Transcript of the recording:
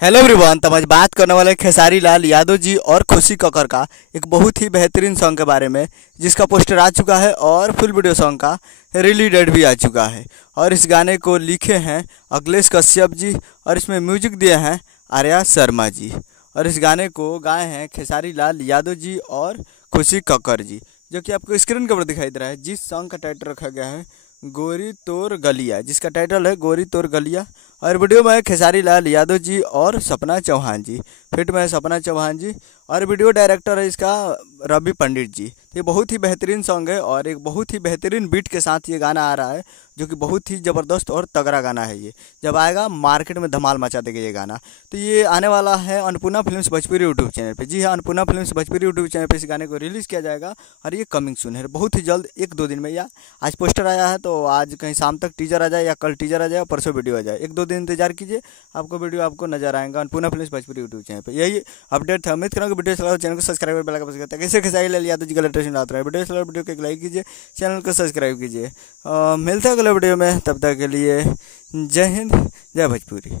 Hello everyone. तब आज बात करने वाले खेसारी लाल यादव जी और खुशी कक्कर का एक बहुत ही बेहतरीन सॉन्ग के बारे में, जिसका पोस्टर आ चुका है और फुल वीडियो सॉन्ग का रिलीज डेट भी आ चुका है। और इस गाने को लिखे हैं अखिलेश कश्यप जी और इसमें म्यूजिक दिए हैं आर्या शर्मा जी। और इस गाने को गाए हैं खेसारी लाल यादव जी और खुशी कक्कर जी, जो कि आपको स्क्रीन के ऊपर दिखाई दे रहा है। जिस सॉन्ग का टाइटल रखा गया है गोरी तोर गलिया, जिसका टाइटल है गोरी तोर गलिया। और वीडियो में खेसारी लाल यादव जी और सपना चौहान जी, फिट में सपना चौहान जी, और वीडियो डायरेक्टर है इसका रवि पंडित जी। ये बहुत ही बेहतरीन सॉन्ग है और एक बहुत ही बेहतरीन बीट के साथ ये गाना आ रहा है, जो कि बहुत ही ज़बरदस्त और तगड़ा गाना है। ये जब आएगा मार्केट में धमाल मचा देगा ये गाना। तो ये आने वाला है Annapurna films Bhojpuri YouTube channel पे। जी हाँ, Annapurna films Bhojpuri YouTube channel पे इस गाने को रिलीज़ किया जाएगा और ये कमिंग सून है, बहुत ही जल्द, 1-2 दिन में। या आज पोस्टर आया है तो आज कहीं शाम तक टीजर आ जाए या कल टीजर आ जाए, परसों वीडियो आ जाए। 1-2 दिन इंतजार कीजिए, आपको वीडियो आपको नजर आएगा Annapurna films Bhojpuri YouTube channel पे। यही अपडेट था। उम्मीद करूँगा वीडियो चलाओ, चैनल को सब्सक्राइब बेल आइकन प्रेस करते हैं। कैसे खेसारी लाल यादव जी का लेटेस्ट आता है वीडियो चलाओ, वीडियो को एक लाइक कीजिए, चैनल को सब्सक्राइब कीजिए। मिलते हैं अगले वीडियो में, तब तक के लिए जय हिंद, जय भोजपुरी।